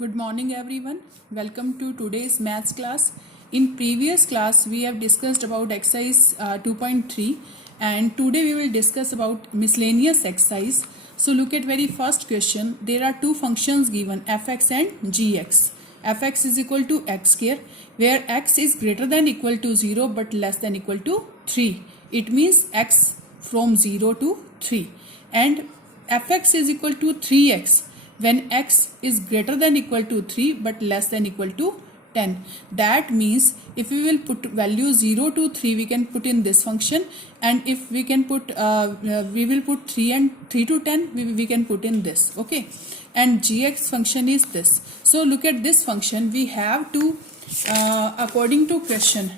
Good morning everyone. Welcome to today's maths class. In previous class we have discussed about exercise 2.3 and today we will discuss about miscellaneous exercise. So look at very first question. There are two functions given fx and gx. Fx is equal to x square where x is greater than equal to 0 but less than equal to 3. It means x from 0 to 3 and fx is equal to 3x when x is greater than equal to 3 but less than equal to 10. That means if we will put value 0 to 3 we can put in this function, and if we can put we will put 3 and 3 to 10 we can put in this. Okay, and gx function is this. So look at this function. We have to according to question,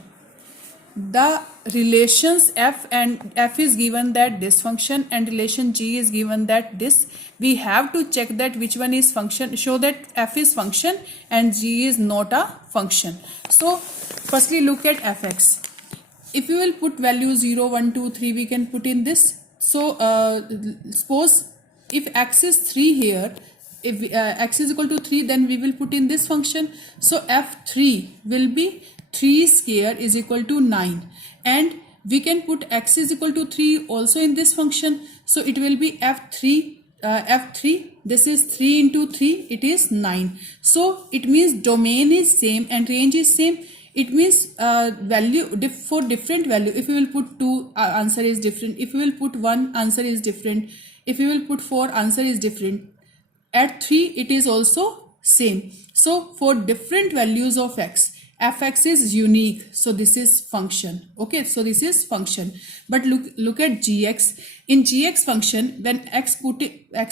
the relations f and f is given that this function and relation g is given that this. We have to check that which one is function, show that f is function and g is not a function. So firstly look at fx. If you will put value 0 1 2 3 we can put in this. So suppose if x is 3 here, if x is equal to 3 then we will put in this function. So f3 will be 3 square is equal to 9, and we can put x is equal to 3 also in this function. So it will be f3 this is 3 into 3, it is 9. So it means domain is same and range is same. It means value for different value. If you will put 2 answer is different, if you will put 1 answer is different, if you will put 4 answer is different. At 3 it is also same. So for different values of x, fx is unique, so this is function. Okay, so this is function. But look at gx. In gx function, when x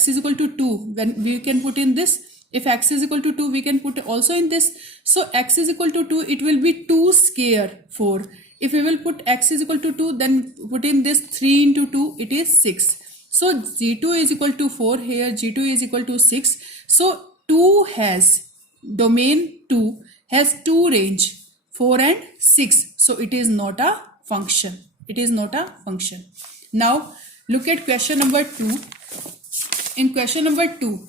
is equal to 2, when we can put in this. If x is equal to 2 we can put also in this. So x is equal to 2, it will be 2 square 4. If we will put x is equal to 2, then put in this 3 into 2, it is 6. So g2 is equal to 4, here g2 is equal to 6. So 2 has domain 2 has 2 range 4 and 6. So it is not a function. It is not a function. Now look at question number 2. In question number 2,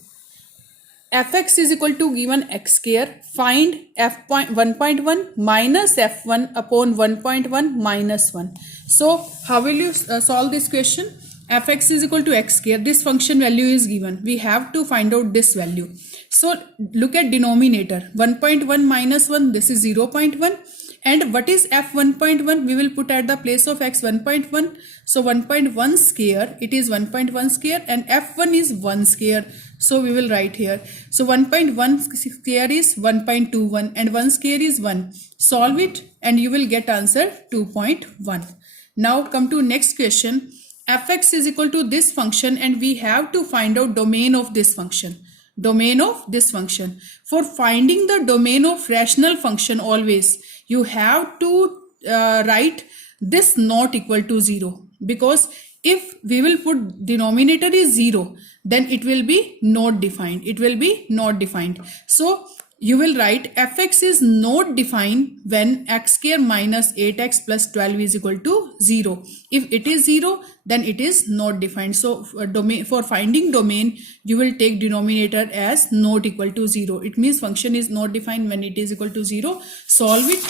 fx is equal to given x square. Find f1.1 minus f1 upon 1.1 minus 1. So how will you solve this question? Fx is equal to x square. This function value is given. We have to find out this value. So look at denominator. 1.1 minus 1, this is 0.1. And what is f1.1? We will put at the place of x 1.1. So 1.1 square, it is 1.1 square, and f1 is 1 square. So we will write here. So 1.1 square is 1.21 and 1 square is 1. Solve it and you will get answer 2.1. Now come to next question. Fx is equal to this function and we have to find out domain of this function. Domain of this function. For finding the domain of rational function, always you have to write this not equal to 0, because if we will put denominator is 0, then it will be not defined. It will be not defined. So you will write fx is not defined when x square minus 8x plus 12 is equal to 0. If it is 0, then it is not defined. So for finding domain, you will take denominator as not equal to 0. It means function is not defined when it is equal to 0. Solve it.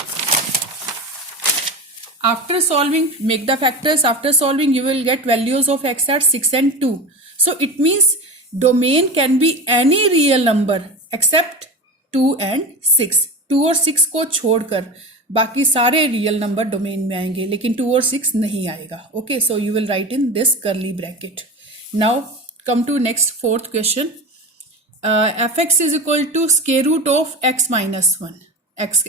After solving, make the factors. After solving, you will get values of x at 6 and 2. So it means domain can be any real number except 2 and 6. 2 और 6 को छोड़कर बाकी सारे real number domain में आएंगे, लेकिन 2 और 6 नहीं आएगा. Okay, so you will write in this curly bracket. Now come to next fourth question. fx is equal to square root of x minus 1. x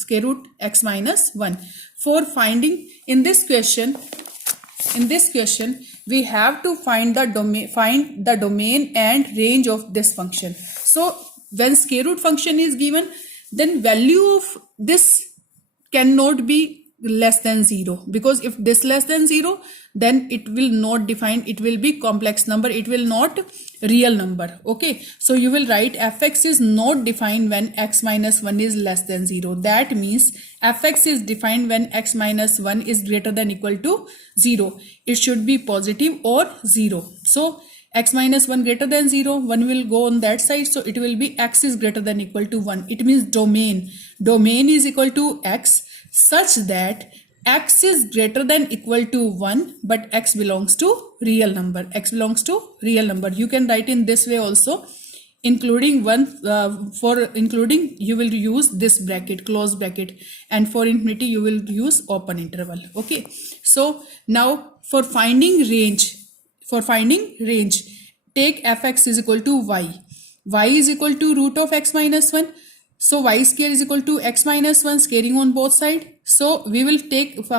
square root x minus 1. For finding in this question we have to find the domain and range of this function. So when square root function is given, then value of this cannot be less than 0, because if this less than 0, then it will not define, it will be complex number, it will not real number. Okay, so you will write fx is not defined when x minus 1 is less than 0. That means fx is defined when x minus 1 is greater than equal to 0. It should be positive or 0. So x minus 1 greater than 0, 1 will go on that side, so it will be x is greater than equal to 1. It means domain is equal to x such that x is greater than equal to 1, but x belongs to real number. X belongs to real number. You can write in this way also. Including for including you will use this bracket, close bracket, and for infinity you will use open interval. Okay, so now for finding range, take fx is equal to y is equal to root of x minus 1. So y square is equal to x minus 1, squaring on both sides. So we will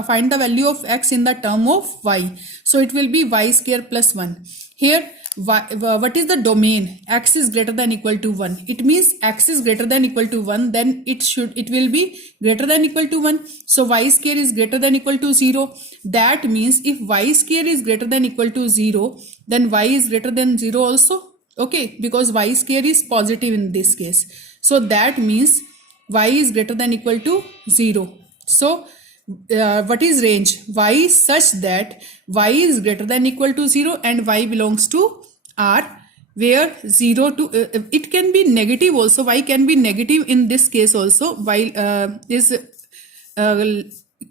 find the value of x in the term of y. So it will be y square plus 1. Here what is the domain? X is greater than equal to 1. It means x is greater than equal to 1, then it will be greater than equal to 1. So y square is greater than equal to 0. That means if y square is greater than equal to 0, then y is greater than 0 also. Okay, because y square is positive in this case. So that means y is greater than equal to 0. So what is range? Y is such that y is greater than equal to 0 and y belongs to R, where 0 to it can be negative also. Y can be negative in this case also. Y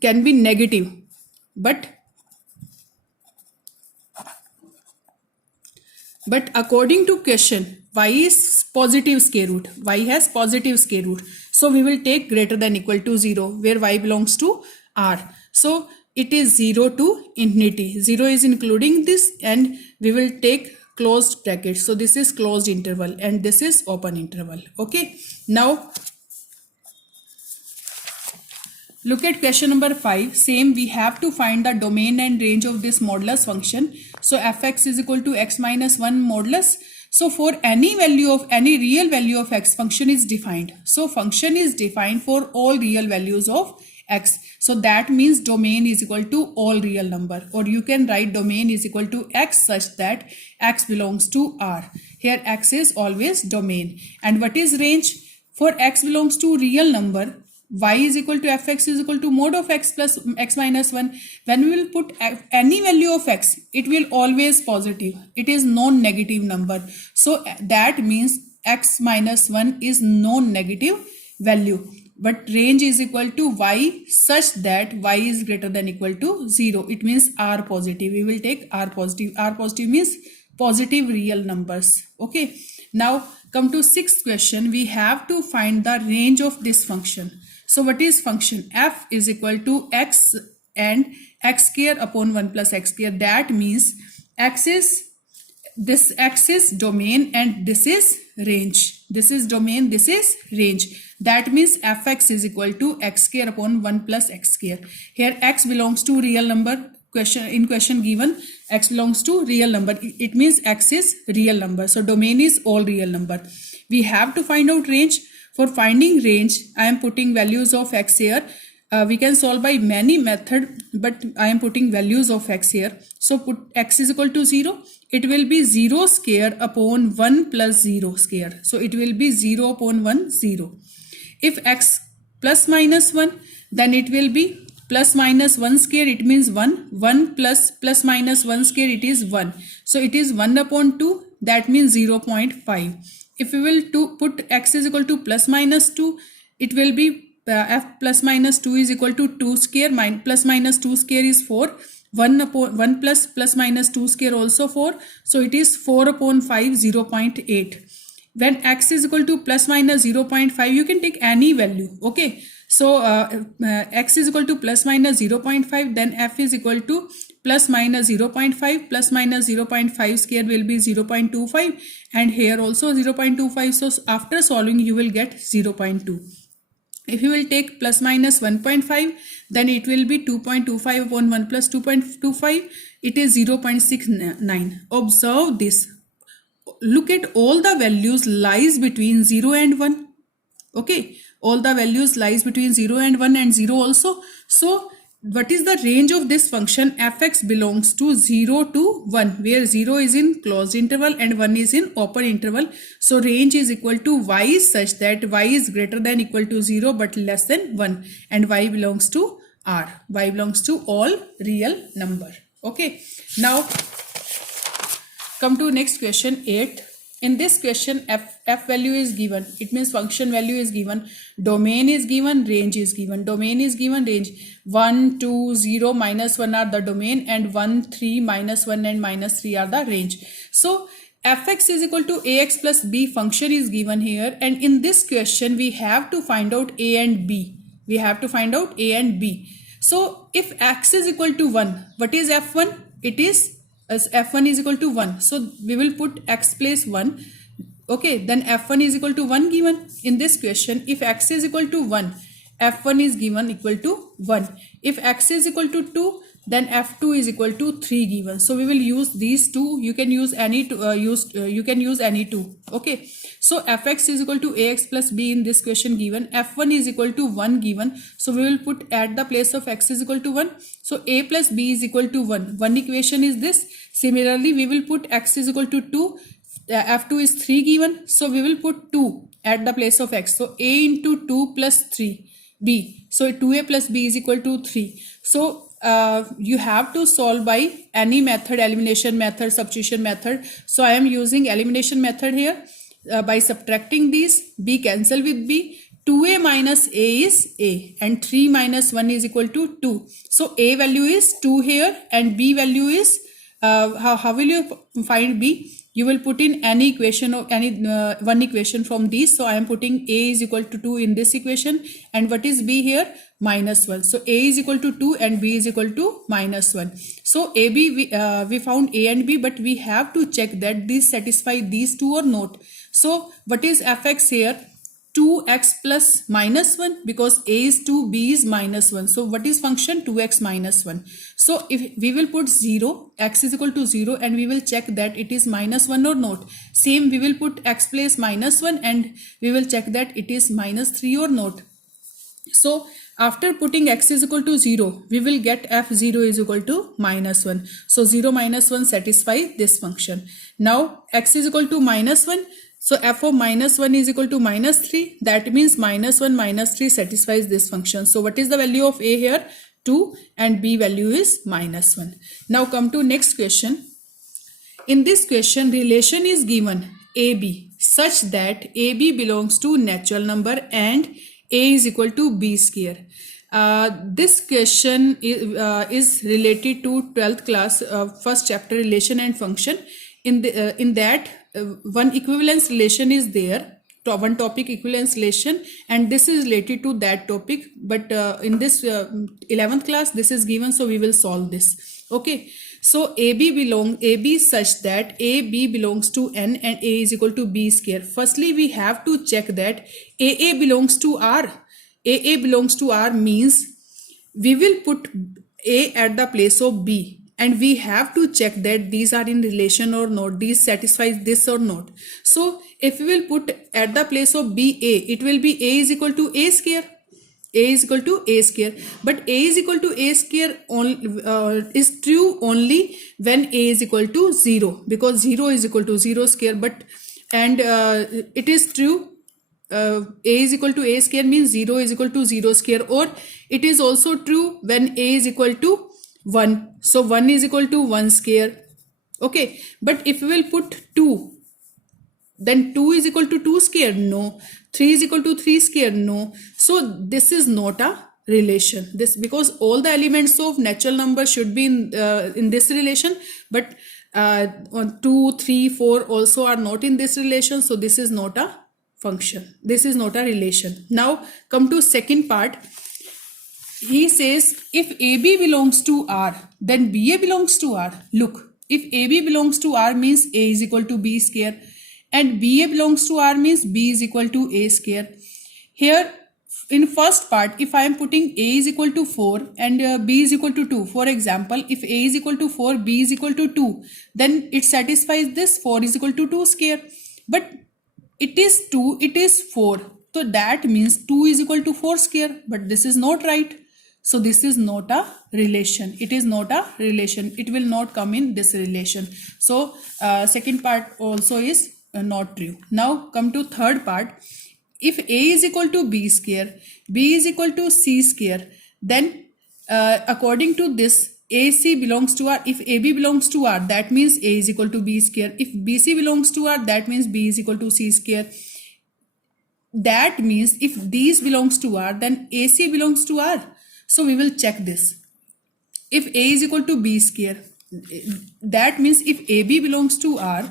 can be negative, but according to question, y is positive square root. Y has positive square root. So we will take greater than equal to 0, where y belongs to R. So it is 0 to infinity. 0 is including this, and we will take closed bracket. So this is closed interval and this is open interval. Okay, now look at question number 5. Same, we have to find the domain and range of this modulus function. So fx is equal to x minus 1 modulus. So for any value of any real value of x, function is defined. So function is defined for all real values of x. So that means domain is equal to all real number, or you can write domain is equal to x such that x belongs to R. Here x is always domain. And what is range? For x belongs to real number, y is equal to fx is equal to mod of x plus x minus 1. When we will put any value of x, it will always positive. It is non-negative number. So that means x minus 1 is non-negative value. But range is equal to y such that y is greater than equal to 0. It means R positive. We will take R positive. R positive means positive real numbers. Okay. Now come to sixth question. We have to find the range of this function. So what is function? F is equal to x and x square upon 1 plus x square. That means x is domain and this is range. This is domain, this is range. That means fx is equal to x square upon 1 plus x square. Here x belongs to real number. Question given x belongs to real number. It means x is real number. So domain is all real number. We have to find out range. For finding range, I am putting values of x here. We can solve by many methods, but I am putting values of x here. So put x is equal to 0. It will be 0 square upon 1 plus 0 square. So it will be 0 upon 1, 0. If x plus minus 1, then it will be plus minus 1 square. It means 1. 1 plus minus 1 square, it is 1. So it is 1 upon 2. That means 0.5. If we will put x is equal to plus minus 2, it will be f plus minus 2 is equal to 2 square. Plus minus 2 square is 4. 1 plus minus 2 square also 4. So it is 4 upon 5, 0.8. When x is equal to plus minus 0.5, you can take any value. Okay. So x is equal to plus minus 0.5, then f is equal to plus minus 0.5 plus minus 0.5 square will be 0.25, and here also 0.25. So after solving you will get 0.2. If you will take plus minus 1.5, then it will be 2.25 upon 1 plus 2.25. It is 0.69. Observe this. Look at all the values lies between 0 and 1. Okay. All the values lies between 0 and 1 and 0 also. So what is the range of this function? Fx belongs to 0 to 1, where 0 is in closed interval and 1 is in open interval. So range is equal to y such that y is greater than equal to 0 but less than 1, and y belongs to R. Y belongs to all real number. Okay. Now Come to next question 8. In this question, f value is given. It means function value is given. Domain is given. Range is given. Domain is given. Range 1, 2, 0, -1 are the domain, and 1, 3, -1 and -3 are the range. So fx is equal to ax plus b function is given here, and in this question we have to find out a and b. We have to find out a and b. So if x is equal to 1, what is f1? It is as f1 is equal to 1. So we will put x place 1. Okay, then f1 is equal to 1 given. In this question, if x is equal to 1, f1 is given equal to 1. If x is equal to 2, then f2 is equal to 3 given. So we will use these two. You can use any two. You can use any two. Okay. So fx is equal to ax plus b in this question given. F1 is equal to 1 given. So we will put at the place of x is equal to 1. So a plus b is equal to 1. One equation is this. Similarly, we will put x is equal to 2. F2 is 3 given. So we will put 2 at the place of x. So a into 2 plus 3 b. So 2a plus b is equal to 3. So you have to solve by any method, elimination method, substitution method. So I am using elimination method here. By subtracting these, b cancel with b. 2a minus a is a, and 3 minus 1 is equal to 2. So a value is 2 here, and b value is how will you find b? You will put in any equation or any one equation from these. So I am putting a is equal to 2 in this equation, and what is b here? -1. So a is equal to 2 and b is equal to -1. So ab we found a and b, but we have to check that these satisfy these two or not. So what is fx here? 2x plus -1, because a is 2, b is -1. So what is function? 2x minus 1. So if we will put 0, x is equal to 0, and we will check that it is -1 or not. Same, we will put x place -1 and we will check that it is -3 or not. So after putting x is equal to 0, we will get f0 is equal to -1. So 0 minus 1 satisfy this function. Now x is equal to -1. So f of -1 is equal to -3. That means -1 -3 satisfies this function. So what is the value of a here? 2, and b value is -1. Now come to next question. In this question, relation is given ab such that ab belongs to natural number and a is equal to b square. This question is related to 12th class first chapter, relation and function. In that one equivalence relation is there, one topic equivalence relation, and this is related to that topic, but in this 11th class this is given, so we will solve this. Okay, so ab such that ab belongs to n and a is equal to b square. Firstly, we have to check that aa belongs to r. Aa belongs to r means we will put a at the place of b, and we have to check that these are in relation or not, these satisfies this or not. So if we will put at the place of b a, it will be a is equal to a square. A is equal to a square, but a is equal to a square is true only when a is equal to 0, because 0 is equal to 0 square. But and it is true a is equal to a square means 0 is equal to 0 square, or it is also true when a is equal to 1. So 1 is equal to 1 square. Okay, but if we will put 2, then 2 is equal to 2 square? No. 3 is equal to 3 square? No. So this is not a relation. This, because all the elements of natural number should be in this relation, but 2, 3, 4 also are not in this relation. So this is not a function. This is not a relation. Now come to second part. He says if AB belongs to R, then BA belongs to R. Look, if AB belongs to R means A is equal to B square, and BA belongs to R means B is equal to A square. Here in first part, if I am putting A is equal to 4 and B is equal to 2, for example, if A is equal to 4, B is equal to 2, then it satisfies this 4 is equal to 2 square. But it is 2, it is 4. So that means 2 is equal to 4 square, but this is not right. So this is not a relation. It is not a relation. It will not come in this relation. So second part also is not true. Now come to third part. If A is equal to B square, B is equal to C square, then according to this, AC belongs to R. If AB belongs to R, that means A is equal to B square. If BC belongs to R, that means B is equal to C square. That means if these belongs to R, then AC belongs to R. So we will check this. If A is equal to B square, that means if AB belongs to R,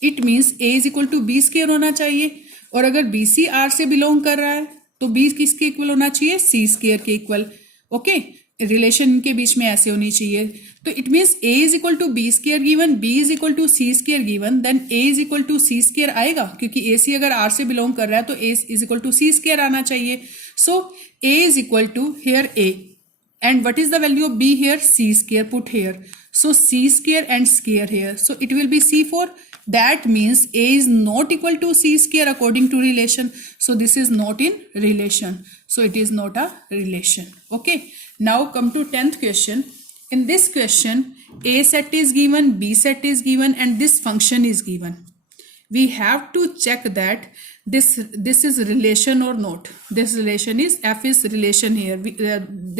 it means A is equal to B square होना चाहिए. और अगर BC R से belong कर रहा है तो B किसके इक्वल होना चाहिए? C स्क्वायर के इक्वल. ओके, रिलेशन के बीच में ऐसे होनी चाहिए. तो it means A is equal to B square given, B is equal to C square given, then A is equal to C square आएगा, क्योंकि AC अगर R से बिलोंग कर रहा है तो A is equal to C square आना चाहिए. So A is equal to here A, and what is the value of B here? C square, put here. So C square and square here, so it will be C4. That means A is not equal to C square according to relation. So this is not in relation. So it is not a relation. Okay. Now come to 10th question. In this question, A set is given, B set is given, and this function is given. We have to check that this is relation or not. This relation is F is relation here.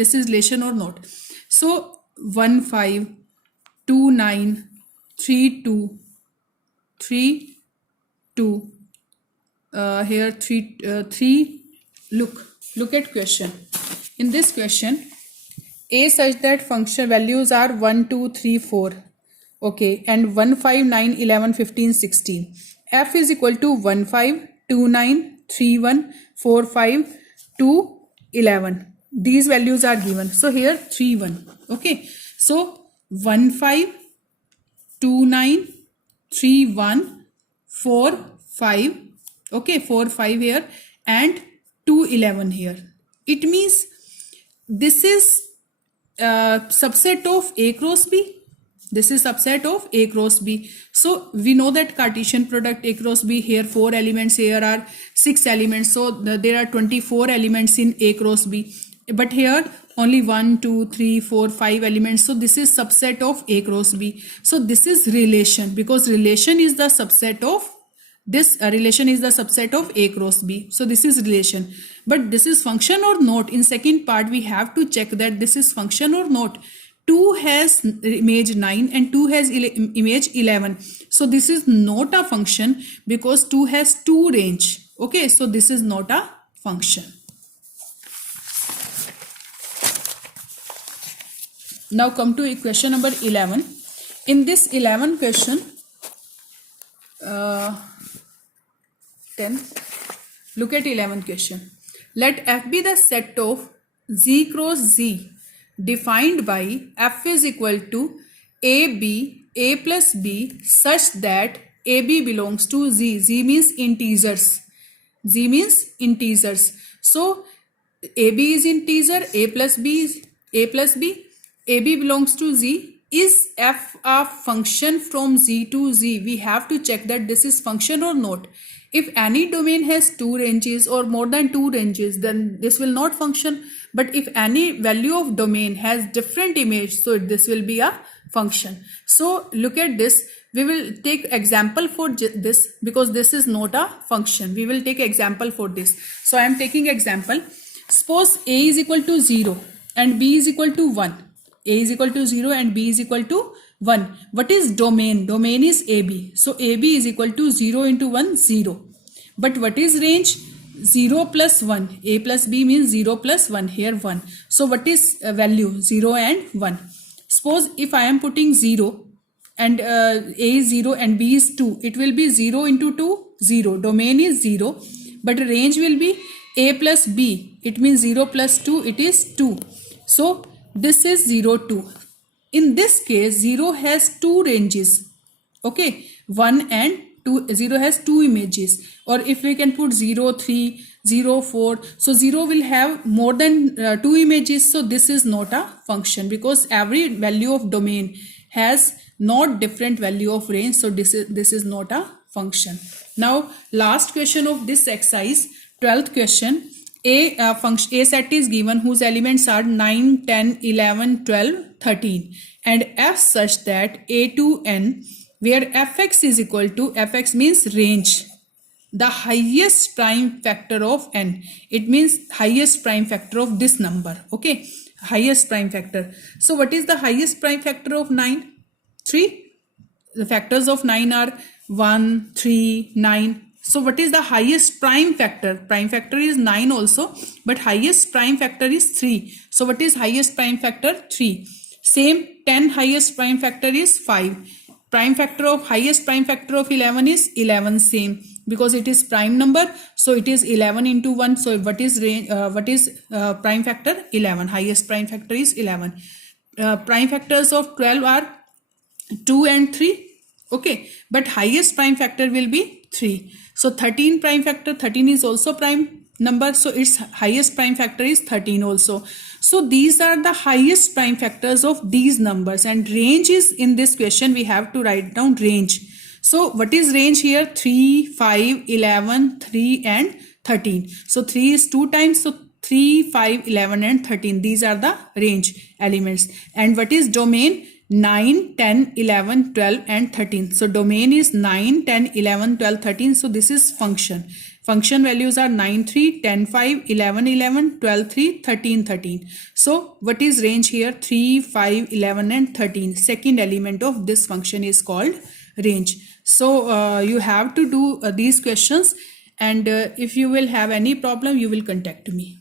This is relation or not. So 1 5 2 9 3 2 3 2 here 3. Look at question. In this question, A such that function values are 1 2 3 4, okay, and 1 5 9 11 15 16. F is equal to 1 5 2 9 3 1 4 5 2 11. These values are given. So here 3 1. Okay, so 1 5 2 9 3 1 4 5. Okay, 4 5 here and 2 11 here. It means this is subset of A cross B. This is subset of A cross B. So we know that Cartesian product A cross B, here 4 elements, here are 6 elements. So there are 24 elements in A cross B. But here only 1 2 3 4 5 elements. So this is subset of A cross B. So this is relation, because relation is the subset of this. Relation is the subset of A cross B. So this is relation. But this is function or not. In second part we have to check that this is function or not. 2 has image 9 and 2 has image 11. So this is not a function because 2 has 2 range. Okay, so this is not a function. Now come to question number 11. In this 11 question, 10, look at 11 question. Let F be the set of Z cross Z defined by F is equal to AB, A plus B such that AB belongs to Z. Z means integers. Z means integers. So AB is integer, A plus B is A plus B. AB belongs to Z. Is F a function from Z to Z? We have to check that this is function or not. If any domain has 2 ranges or more than 2 ranges, then this will not function. But if any value of domain has different image, so this will be a function. So look at this. We will take example for this because this is not a function. We will take example for this. So I am taking example. Suppose A is equal to 0 and B is equal to 1. A is equal to 0 and B is equal to 1. What is domain? Domain is AB. So AB is equal to 0 into 1, 0. But what is range? 0 plus 1. A plus B means 0 plus 1. Here 1. So what is value? 0 and 1. Suppose if I am putting 0 and A is 0 and B is 2. It will be 0 into 2, 0. Domain is 0. But range will be A plus B. It means 0 plus 2. It is 2. So this is 0 2. In this case 0 has 2 ranges. Okay, 1 and 2. 0 has 2 images. Or if we can put 0 3 0 4, so 0 will have more than 2 images. So this is not a function because every value of domain has not different value of range. So this is not a function. Now last question of this exercise, 12th question. A set is given whose elements are 9, 10, 11, 12, 13 and F such that A to N where Fx is equal to, Fx means range, the highest prime factor of N. It means highest prime factor of this number. Okay, highest prime factor. So what is the highest prime factor of 9? 3. The factors of 9 are 1, 3, 9. So what is the highest prime factor? Prime factor is 9 also, but highest prime factor is 3. So what is highest prime factor? 3. Same 10 highest prime factor is 5. Prime factor of highest prime factor of 11 is 11, same, because it is prime number, so it is 11 into 1. So what is prime factor? 11. Highest prime factor is 11. Prime factors of 12 are 2 and 3. Okay, but highest prime factor will be 3. So 13 prime factor, 13 is also prime number, so its highest prime factor is 13 also. So these are the highest prime factors of these numbers, and range is, in this question we have to write down range. So what is range here? 3, 5, 11, 3 and 13. So 3 is 2 times, so 3, 5, 11 and 13. These are the range elements. And what is domain? 9, 10, 11, 12 and 13. So domain is 9, 10, 11, 12, 13. So this is function. Function values are 9, 3, 10, 5, 11, 11, 12, 3, 13, 13. So what is range here? 3, 5, 11 and 13. Second element of this function is called range. So you have to do these questions, and if you will have any problem, you will contact me.